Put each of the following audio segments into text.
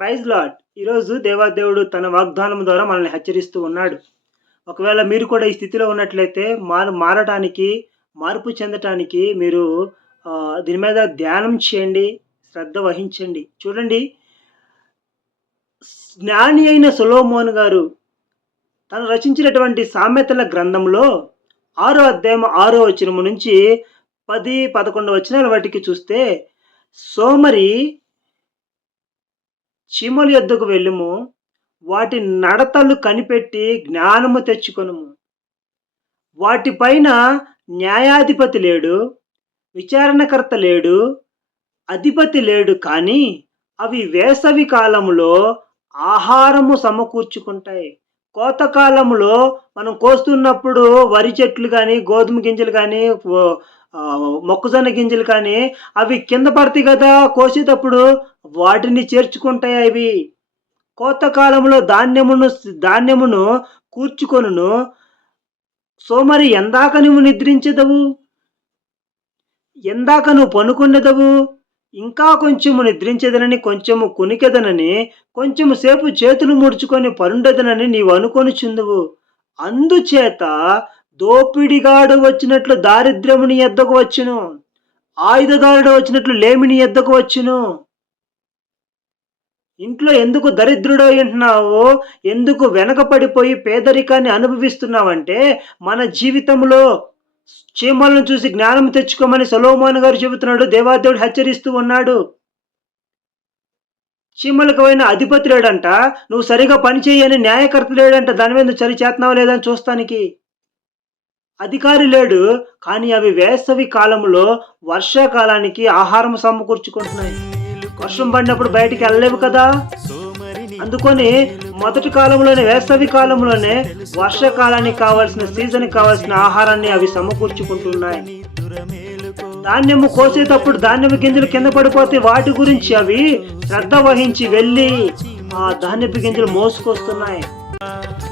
Praise lord. ఈరోజు దేవాదేవుడు తన వాగ్దానం ద్వారా మనల్ని హెచ్చరిస్తూ ఉన్నాడు. ఒకవేళ మీరు కూడా ఈ స్థితిలో ఉన్నట్లయితే మారటానికి, మార్పు చెందటానికి మీరు దీని మీద ధ్యానం చేయండి, శ్రద్ధ వహించండి. చూడండి, జ్ఞాని అయిన సొలొమోను గారు తను రచించినటువంటి సామెతల గ్రంథంలో 6వ అధ్యాయం 6వ వచనం నుంచి 10, 11 వచనాల వాటికి చూస్తే, సోమరి చీమల యొద్దకు వెళ్ళుము, వాటి నడతలు కనిపెట్టి జ్ఞానము తెచ్చుకొనుము. వాటిపైన న్యాయాధిపతి లేడు, విచారణకర్త లేడు, అధిపతి లేడు, కానీ అవి వేసవి కాలంలో ఆహారము సమకూర్చుకుంటాయి. కోతకాలంలో మనం కోస్తున్నప్పుడు వరి చెట్లు కానీ, గోధుమ గింజలు కానీ, మొక్కజొన్న గింజలు కానీ అవి కింద పడతాయి కదా కోసేటప్పుడు, వాటిని చేర్చుకుంటాయి. అవి కోతకాలంలో ధాన్యమును కూర్చుకొనును. సోమరి ఎందాక నువ్వు నిద్రించెదవు, ఎందాక నువ్వు పనుకున్నదవు, ఇంకా కొంచెము నిద్రించేదనని, కొంచెము కునికెదనని, కొంచెము సేపు చేతులు ముడుచుకొని పరుండెదనని నీవు అనుకొనుచుందువు. అందుచేత దోపిడిగాడు వచ్చినట్లు దారిద్ర్యము నీ యొద్దకు వచ్చును, ఆయుధదారుడు వచ్చినట్లు లేమి నీ యొద్దకు వచ్చును. ఇంట్లో ఎందుకు దరిద్రుడు అంటున్నావో, ఎందుకు వెనకపడిపోయి పేదరికాన్ని అనుభవిస్తున్నావంటే, మన జీవితంలో చీమలను చూసి జ్ఞానం తెచ్చుకోమని సొలొమోను గారు చెబుతున్నాడు. దేవాదేవుడు హెచ్చరిస్తూ ఉన్నాడు. చీమలకు అయిన అధిపతి లేడంట, నువ్వు సరిగా పని చేయని న్యాయకర్త లేడంట, దాని మీద నువ్వు చరి చేతనావు లేదని చూస్తానికి అధికారి లేడు, కానీ అవి వేసవి కాలంలో వర్షాకాలానికి ఆహారం సమకూర్చుకుంటున్నాయి. వర్షం పడినప్పుడు బయటికి వెళ్ళలేవు కదా, అందుకొని మొదటి కాలంలోనే, వేసవి కాలంలోనే వర్షాకాలానికి కావాల్సిన, సీజన్కి కావాల్సిన ఆహారాన్ని అవి సమకూర్చుకుంటున్నాయి. ధాన్యము కోసేటప్పుడు ధాన్యము గింజలు కింద పడిపోతే వాటి గురించి అవి శ్రద్ధ వహించి వెళ్ళి ఆ ధాన్యపు గింజలు మోసుకొస్తున్నాయి.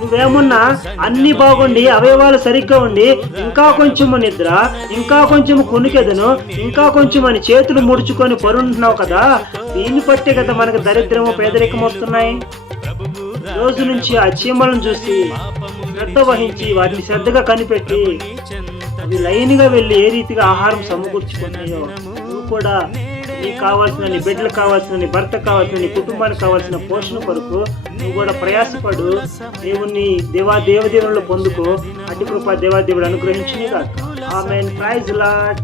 నువ్వేమున్నా అన్ని బాగుండి, అవయవాలు సరిగ్గా ఉండి, ఇంకా కొంచెము నిద్ర, ఇంకా కొంచెము కునికెదను, ఇంకా కొంచెం అని చేతులు ముడుచుకొని పరుంటున్నావు కదా, దీన్ని బట్టే కదా మనకు దరిద్రము, పేదరికం వస్తున్నాయి. రోజు నుంచి ఆ చీమలను చూసి శ్రద్ధ వహించి వాటిని శ్రద్ధగా కనిపెట్టి అవి లైన్గా వెళ్ళి ఏ రీతిగా ఆహారం సమకూర్చుకుంటాయో, నువ్వు కూడా నీకు కావాల్సిన, నీ బిడ్డలకు కావాల్సిన, నీ భర్తకు కావాల్సిన, నీ కుటుంబానికి కావాల్సిన పోషణ కొరకు నువ్వు కూడా ప్రయాసపడు. దేవుని దేవదేవుల్లో పొందుకో. అటు కృప దేవాదేవుడు అనుగ్రహించును గాక. ఆమేన్. Praise lord.